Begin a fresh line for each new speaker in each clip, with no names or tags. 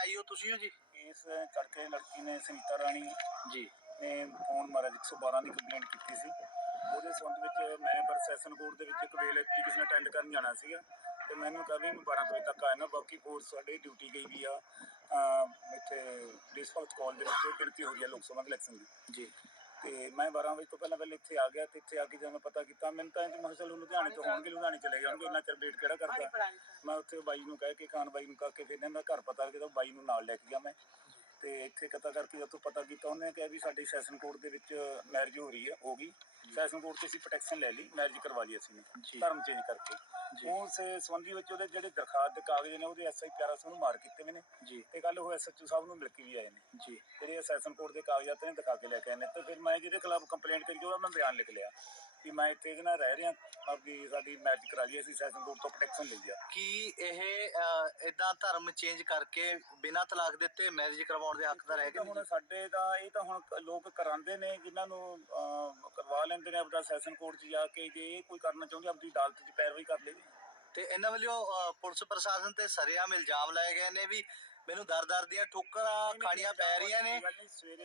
ਆਈ ਹੋ ਤੁਸੀਂ ਹੋ ਜੀ?
ਇਸ ਕਰਕੇ ਲੜਕੀ ਨੇ ਸੁਨੀਤਾ ਰਾਣੀ
ਜੀ।
ਨੇ ਫੋਨ ਮਾਰਿਆ 112 ਦੀ ਕੰਪਲੇਂਟ ਕੀਤੀ ਸੀ। ਉਹਦੇ ਸੰਬੰਧ ਵਿੱਚ ਮੈਂ ਪਰ ਸੈਸ਼ਨ ਕੋਰਟ ਦੇ ਵਿੱਚ ਇੱਕ ਵੇਲ ਐਪਲੀਕੇਸ਼ਨ ਅਟੈਂਡ ਕਰਨ ਜਾਣਾ ਸੀਗਾ। ਤੇ ਮੈਨੂੰ ਕਿਹਾ ਵੀ ਮੈਂ 12 ਕੁ ਵਜੇ ਤੱਕ ਆਇਆ ਨਾ ਬਾਕੀ ਫੋਰਸ ਸਾਡੇ ਡਿਊਟੀ ਗਈ ਵੀ ਆ ਅਮ ਇੱਥੇ ਡਿਸਪੈਚ ਕਾਲ ਦੇ ਵਿੱਚ ਗਿਣਤੀ ਹੋ ਰਹੀ ਹੈ ਲੋਕ ਸਭਾ ਦੇ ਇਲੈਕਸ਼ਨ ਦੀ।
ਜੀ।
ਤੇ ਮੈਂ 12 ਵਜੇ ਤੋਂ ਪਹਿਲਾਂ ਪਹਿਲਾਂ ਇੱਥੇ ਆ ਗਿਆ ਤੇ ਇੱਥੇ ਆ ਕੇ ਜਦੋਂ ਮੈਂ ਪਤਾ ਕੀਤਾ ਮੈਨੂੰ ਤਾਂ ਇੰਜ ਮੈਂ ਕਿਹਾ ਚਲੋ ਲੁਧਿਆਣੇ ਤੋਂ ਹੋਣਗੇ ਲੁਧਿਆਣੇ ਚਲੇ ਜਾਣਗੇ ਇੰਨਾ ਚਿਰ ਵੇਟ ਕਿਹੜਾ ਕਰਦਾ। ਮੈਂ ਉੱਥੇ ਬਾਈ ਨੂੰ ਕਹਿ ਕੇ ਖਾਨ ਬਾਈ ਨੂੰ ਕਹਿ ਕੇ ਫਿਰ ਇਹਨਾਂ ਦਾ ਘਰ ਪਤਾ ਕੀਤਾ ਬਾਈ ਨੂੰ ਨਾਲ ਲੈ ਕੇ ਗਿਆ ਮੈਂ। ਤੇ ਇੱਥੇ ਪਤਾ ਕਰਕੇ ਜਦੋਂ ਪਤਾ ਕੀਤਾ ਉਹਨੇ ਕਿਹਾ ਵੀ ਸਾਡੇ ਸੈਸ਼ਨ ਕੋਰਟ ਦੇ ਵਿੱਚ ਮੈਰਿਜ ਹੋ ਰਹੀ ਹੈ ਹੋ ਗਈ। ਸੈਸ਼ਨ ਕੋਰਟ 'ਚ ਅਸੀਂ ਪ੍ਰੋਟੈਕਸ਼ਨ ਲੈ ਲਈ ਮੈਰਿਜ ਕਰਵਾ ਲਈ ਅਸੀਂ ਨੇ। ਧਰਮ ਚੇਂਜ ਕਰਕੇ। ਉਸ ਸੰਬੰਧੀ ਵਿੱਚ ਉਹਦੇ ਜਿਹੜੇ ਦਰਖਾਸਤ ਦੇ ਕਾਗਜ਼ ਨੇ ਉਹਦੇ ਐਸਆਈ ਪਿਆਰਾ ਸਿੰਘ ਨੂੰ ਮਾਰ ਕੀਤੇ ਮੈਨੇ
ਜੀ।
ਤੇ ਕੱਲ ਉਹ ਐਸਐਚਓ ਸਾਹਿਬ ਨੂੰ ਮਿਲ ਕੇ ਵੀ ਆਏ ਨੇ।
ਜੀ।
ਜਿਹੜੇ ਸੈਸ਼ਨ ਕੋਰਟ ਦੇ ਕਾਗਜ਼ਾਤ ਨੇ ਦਿਖਾ ਕੇ ਲੈ ਕੇ ਆਏ ਨੇ। ਤੇ ਫਿਰ ਮੈਂ ਜਿਹਦੇ ਖਿਲਾਫ ਕੰਪਲੇਂਟ ਕਰੀ ਉਹਦਾ ਮੈਂ ਬਿਆਨ ਲਿਖ ਲਿਆ। ਕਿ ਮੈਂ ਇੱਥੇ ਇਹਦੇ ਨਾਲ ਰਹਿ ਰਿਹਾ ਆਪਦੀ ਸਾਡੀ ਮੈਰਿਜ ਕਰਾ ਲਈ ਅਸੀਂ ਸੈਸ਼ਨ ਕੋਰਟ ਤੋਂ ਪ੍ਰੋਟੈਕਸ਼ਨ ਲਈ ਆ।
ਕੀ ਇਹ ਇਦਾਂ ਧਰਮ ਚੇਂਜ ਕਰਕੇ ਬਿਨਾਂ ਤਲਾਕ ਦਿੱਤੇ ਮੈਰਿਜ ਕਰਵਾਉਣ ਦੇ ਹੱਕਦਾਰ ਹੈਗੇ
ਹੁਣ ਸਾਡੇ ਤਾਂ ਇਹ ਤਾਂ ਹੁਣ ਲੋਕ ਕਰਾਉਂਦੇ ਨੇ ਜਿਨ੍ਹਾਂ ਨੂੰ ਕਰਵਾ ਲੈਂਦੇ ਨੇ ਆਪਦਾ ਸੈਸ਼ਨ ਕੋਰਟ 'ਚ ਜਾ ਕੇ ਜੇ ਇਹ ਕੋਈ ਕਰਨਾ ਚਾਹੁੰਦੇ ਆਪਦੀ ਅਦਾਲਤ 'ਚ ਪੈਰਵਾਈ ਕਰ ਲੇਗੀ
ਤੇ ਇਹਨਾਂ ਵੱਲੋਂ ਪੁਲਿਸ ਪ੍ਰਸ਼ਾਸਨ ਤੇ ਸਰਿਆਮ ਇਲਜ਼ਾਮ ਲਾਏ ਗਏ ਨੇ ਵੀ ਮੈਨੂੰ ਦਰ-ਦਰ ਦੀਆਂ ਠੋਕਰਾਂ ਖਾਣੀਆਂ ਪੈ ਰਹੀਆਂ ਨੇ।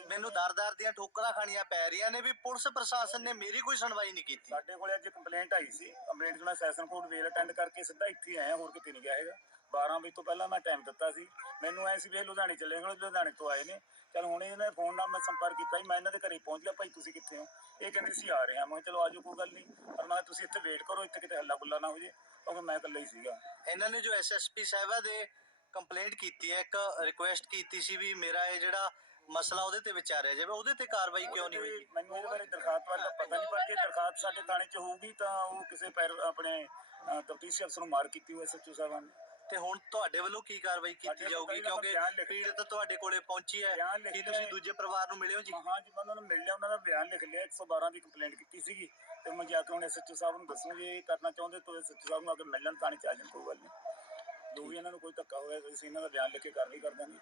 ਮੈਨੂੰ ਦਰ-ਦਰ ਦੀਆਂ ਠੋਕਰਾਂ ਖਾਣੀਆਂ ਪੈ ਰਹੀਆਂ ਨੇ ਵੀ ਪੁਲਿਸ ਪ੍ਰਸ਼ਾਸਨ ਨੇ ਮੇਰੀ ਕੋਈ ਸੁਣਵਾਈ ਨਹੀਂ ਕੀਤੀ।
ਸਾਡੇ ਕੋਲੇ ਅੱਜ ਕੰਪਲੇਂਟ ਆਈ ਸੀ। ਕੰਪਲੇਂਟ 'ਚ ਮੈਂ ਸੈਸ਼ਨ ਕੋਰਟ ਵੇਲ ਅਟੈਂਡ ਕਰਕੇ ਸਿੱਧਾ ਇੱਥੇ ਆਇਆ ਹੋਰ ਕਿਤੇ ਨਹੀਂ ਗਿਆ ਹੈਗਾ। 12 ਵਜੇ ਤੋਂ ਪਹਿਲਾਂ ਮੈਂ ਟਾਈਮ ਦਿੱਤਾ ਸੀ। ਮੈਨੂੰ ਐ ਸੀ ਵੀ ਇਹ ਲੁਧਿਆਣੇ ਚੱਲੇ ਗਏ ਲੁਧਿਆਣੇ ਤੋਂ ਆਏ ਨੇ। ਚਲ ਹੁਣ ਇਹਨੇ ਫੋਨ ਨਾਲ ਮੈਂ ਸੰਪਰਕ ਕੀਤਾ ਸੀ ਮੈਂ ਇਹਨਾਂ ਦੇ ਘਰੇ ਪਹੁੰਚ ਗਿਆ ਭਾਈ ਤੁਸੀਂ ਕਿੱਥੇ ਹੋ? ਇਹ ਕਹਿੰਦੇ ਸੀ ਆ ਰਹੇ ਹਾਂ। ਮੈਂ ਕਿਹਾ ਚਲੋ ਆਜੋ ਕੋਈ ਗੱਲ ਨਹੀਂ। ਪਰ ਮੈਂ ਕਿਹਾ ਤੁਸੀਂ ਇੱਥੇ ਵੇਟ ਕਰੋ ਇੱਥੇ ਕਿਤੇ ਹੱਲਾ ਗੁੱਲਾ ਨਾ ਹੋ ਜੇ ਕਿਉਂਕਿ ਮੈਂ ਇਕੱਲਾ ਹੀ ਸੀਗਾ।
ਇਹਨਾਂ ਨੇ ਜੋ ਐਸਐਸਪੀ ਸਾਹਿਬਾ ਦੇ ਕੰਪਲੇਂਟ ਕੀਤੀ ਹੈ ਇੱਕ ਰਿਕੁਐਸਟ ਕੀਤੀ ਸੀ ਵੀ ਮੇਰਾ ਇਹ ਜਿਹੜਾ ਮਸਲਾ ਉਹਦੇ ਤੇ ਵਿਚਾਰਿਆ ਜਾਵੇ ਉਹਦੇ ਤੇ ਕਾਰਵਾਈ ਕਿਉਂ ਨਹੀਂ ਹੋਈ?
ਮੈਨੂੰ ਇਹਦੇ ਬਾਰੇ ਦਰਖਾਸਤ ਬਾਰੇ ਪਤਾ ਨਹੀਂ ਪਰ ਜੇ ਦਰਖਾਸਤ ਸਾਡੇ ਥਾਣੇ 'ਚ ਹੋਊਗੀ ਤਾਂ ਉਹ ਕਿਸੇ ਪੈਰ ਆਪਣੇ ਤਫਤੀਸ਼ੀ ਅਫਸਰ ਨੂੰ ਮਾਰ ਕੀਤੀ ਹੋਈ ਐਸਐਚਓ ਸਾਹਿਬਾਨ ਨੇ।
ਤੇ ਹੁਣ ਤੁਹਾਡੇ ਵੱਲੋਂ ਕੀ ਕਾਰਵਾਈ ਕੀਤੀ ਜਾਊਗੀ? ਕਿਉਂਕਿ ਪੀੜਤ ਤੁਹਾਡੇ ਕੋਲੇ ਪਹੁੰਚੀ ਹੈ ਕੀ ਤੁਸੀਂ। ਦੂਜੇ ਪਰਿਵਾਰ ਨੂੰ ਮਿਲਿਓ ਜੀ?
ਹਾਂ ਜੀ ਮੈਂ ਉਹਨਾਂ ਨੂੰ ਮਿਲ ਲਿਆ ਉਹਨਾਂ ਦਾ ਬਿਆਨ ਲਿਖ ਲਿਆ 112 ਦੀ ਕੰਪਲੇਂਟ ਕੀਤੀ ਸੀਗੀ। ਤੇ ਮੈਂ ਜਾ ਕੇ ਹੁਣ ਐਸਐਚਓ ਸਾਹਿਬ ਨੂੰ ਦੱਸੂ ਜੇ ਇਹ ਕਰਨਾ ਚਾਹੁੰਦੇ ਤਾਂ ਐਸਐਚਓ ਸਾਹਿਬ ਨੂੰ ਆ ਕੇ ਮਿਲਣ ਥਾਣੇ ਚ ਆ ਜਾਣ ਕੋਈ ਗੱਲ ਨਹੀਂ। ਜੋ ਵੀ ਇਹਨਾਂ ਨੂੰ ਕੋਈ ਧੱਕਾ ਹੋਇਆ, ਅਸੀਂ ਇਹਨਾਂ ਦਾ ਬਿਆਨ ਲਿਖ ਕੇ ਕਾਰਵਾਈ ਕਰ ਦਾਂਗੇ।